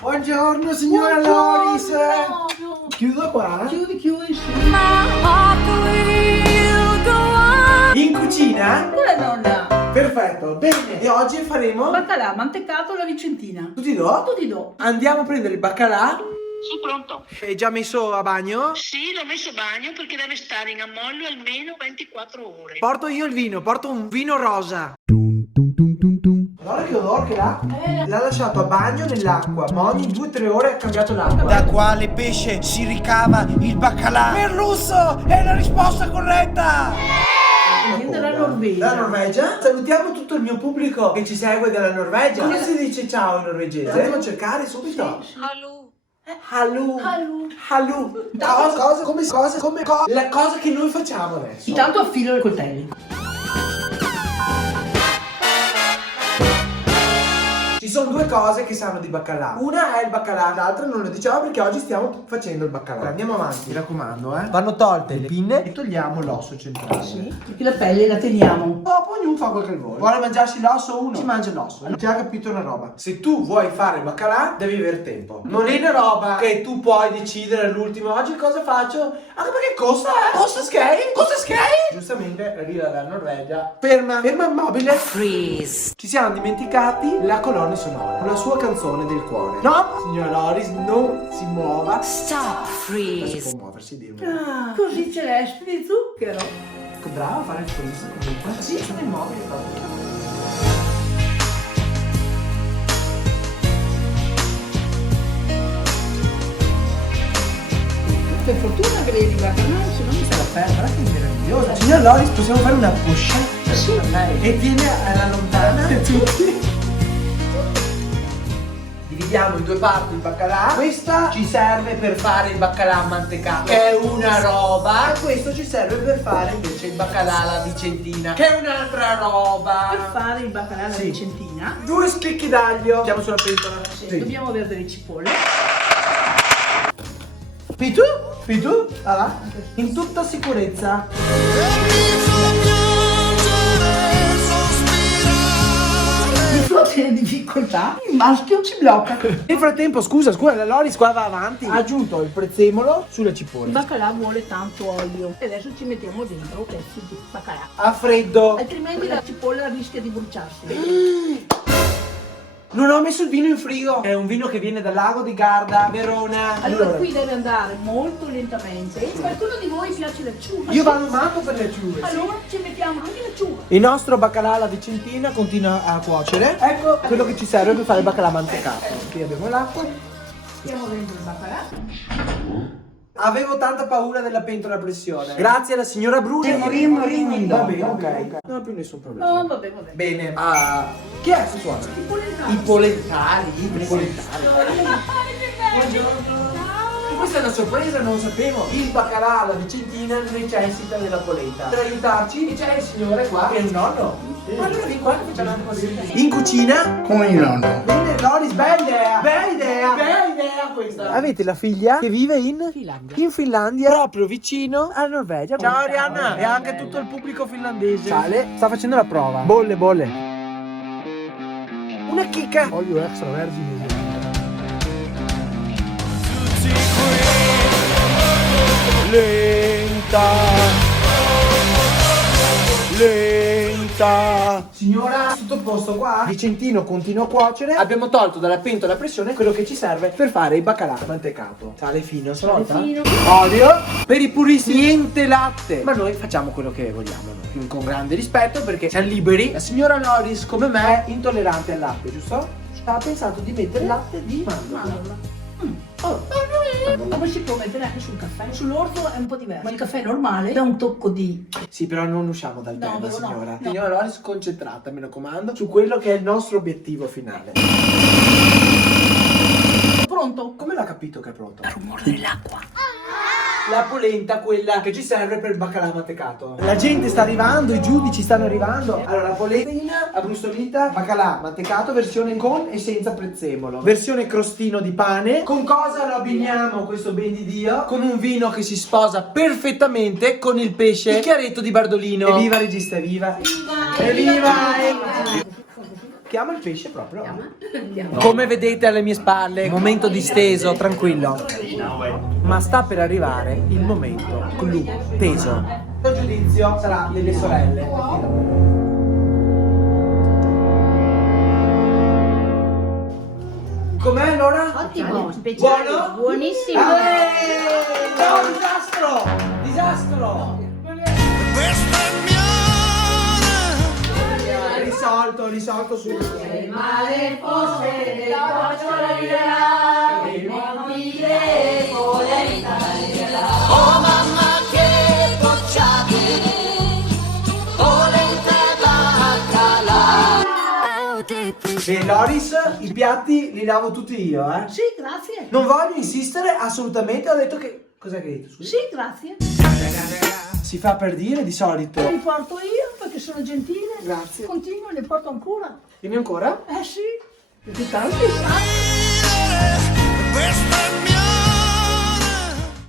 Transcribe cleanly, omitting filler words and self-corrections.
Buongiorno signora Loris. Chiudo qua? Chiudi, sì. In cucina? Quella nonna. Perfetto, bene. E oggi faremo? Baccalà, mantecato alla vicentina. Tu ti do? Tu ti do. Andiamo a prendere il baccalà. Sì, pronto? È già messo a bagno? Sì, l'ho messo a bagno perché deve stare in ammollo almeno 24 ore. Porto io il vino, porto un vino rosa. Guarda che odore che l'ha. L'ha lasciato a bagno nell'acqua, ma ogni 2-3 ore ha cambiato l'acqua. Da quale pesce si ricava il baccalà? Merlusso! È la risposta corretta! Viene dalla Norvegia. Dalla Norvegia? Salutiamo tutto il mio pubblico che ci segue dalla Norvegia. Come si dice ciao in norvegese? Andiamo a cercare subito. Hallo. La cosa che noi facciamo adesso. Intanto affilo i coltelli. Ci sono due cose che sanno di baccalà. Una è il baccalà, l'altra non lo diciamo perché oggi stiamo facendo il baccalà. Andiamo avanti, mi raccomando, Vanno tolte le pinne e togliamo l'osso centrale. Sì, perché la pelle la teniamo. Dopo ognuno fa quel che vuole. Vuole mangiarsi l'osso uno? Si mangia l'osso. Non ti ha capito una roba. Se tu vuoi fare il baccalà, devi avere tempo. Non è una roba che tu puoi decidere all'ultimo. Oggi cosa faccio? Anche perché costa, Costa skate? Giustamente arriva dalla Norvegia. Ferma immobile. Freeze. Ci siamo dimenticati la colonna sonora, la sua canzone del cuore. No, signora Loris, non si muova. Stop. Non si Freeze. può muoversi, dirmi. Così celeste di zucchero. Brava a fare il freeze comunque. Sì, sono immobili proprio. Per fortuna che lei è arrivata, no, se no mi sarà persa. Guarda che meravigliosa. Signora Loris, possiamo fare una pochette? Sì. Per lei. E tiene alla lontana tutti. Dividiamo in due parti il baccalà. Questa ci serve per fare il baccalà mantecato, che è una roba. E questo ci serve per fare invece il baccalà alla vicentina, che è un'altra roba. Per fare il baccalà alla Sì. vicentina, Due spicchi d'aglio. Mettiamo sulla pentola. dobbiamo avere delle cipolle. Pitu? Ah, in tutta sicurezza. Di fronte alle difficoltà, il maschio ci blocca. Nel frattempo, scusa, la Loris qua va avanti. Ha aggiunto il prezzemolo sulle Il cipolle. baccalà vuole tanto olio. E adesso ci mettiamo dentro pezzi di baccalà. A freddo. Altrimenti la cipolla rischia di bruciarsi. Non ho messo il vino in frigo. È un vino che viene dal lago di Garda, Verona. Allora qui deve andare molto lentamente. Qualcuno di voi piace l'acciuga? Io vado matto per le acciughe. Allora ci mettiamo anche l'acciuga. Il nostro baccalà alla vicentina continua a cuocere. Ecco quello che ci serve per fare il baccalà mantecato. Qui abbiamo l'acqua. Mettiamo dentro il baccalà. Avevo tanta paura della pentola a pressione. Grazie alla signora Bruni. Morimmo Va bene, ok. Non ho più nessun problema. No, vabbè. Bene. Chi è che suona? I I polentari. Questa è una sorpresa, non lo sapevo. Il baccalà alla vicentina necessita della polenta. Per aiutarci c'è il signore qua che è un nonno. Allora vieni qua che facciamo anche così. In cucina? Come il nonno. Bene, Loris, bella idea questa. Avete la figlia che vive in Finlandia. In Finlandia, proprio vicino alla Norvegia. Ciao Arianna e anche tutto il pubblico finlandese. Sale, sta facendo la prova. Bolle. Una chicca. Olio extravergine. Lenta. Signora, tutto a posto qua? Vicentino continua a cuocere. Abbiamo tolto dalla pentola a pressione quello che ci serve per fare il baccalà mantecato. Sale fino, stavolta. fino. Olio. Per i puristi niente latte. Ma noi facciamo quello che vogliamo noi. Con grande rispetto perché siamo liberi. La signora Loris, come me, è intollerante al latte, giusto? Ha pensato di mettere latte di mandorla. Come si può mettere anche sul caffè? Sull'orzo è un po' diverso. Ma il caffè normale dà un tocco di... Sì, però non usciamo dal tema, però no, signora. no. Signora Loris, concentrata, mi raccomando, su quello che è il nostro obiettivo finale. Pronto? Come l'ha capito che è pronto? Il rumore dell'acqua. La polenta, quella che ci serve per il baccalà mantecato. La gente sta arrivando, i giudici stanno arrivando. Allora, la polentina abbrustolita, baccalà mantecato, versione con e senza prezzemolo. Versione crostino di pane. Con cosa lo abbiniamo questo ben di Dio? Con un vino che si sposa perfettamente con il pesce, il chiaretto di Bardolino. Evviva regista, evviva! Evviva! Chiama il pesce proprio. Andiamo. Come vedete alle mie spalle, momento disteso, tranquillo. Ma sta per arrivare il momento clou, teso. Il giudizio sarà delle sorelle. Com'è allora? Ottimo, speciale, Buono? buonissimo. No, disastro! Disastro! Risolto subito. Male fosse del coccio la rirerà, e non dire Oh mamma che bocciate, volete baccalà. Bene, Doris, i piatti li lavo tutti io, eh? Sì, grazie. Non voglio insistere assolutamente, ho detto che... Cos'è che hai detto? Scusa? Sì, grazie. Si fa per dire di solito. Li porto io perché sono gentile. Grazie. Continuo, li porto ancora. Vieni ancora? Eh sì, perché tanti sanno.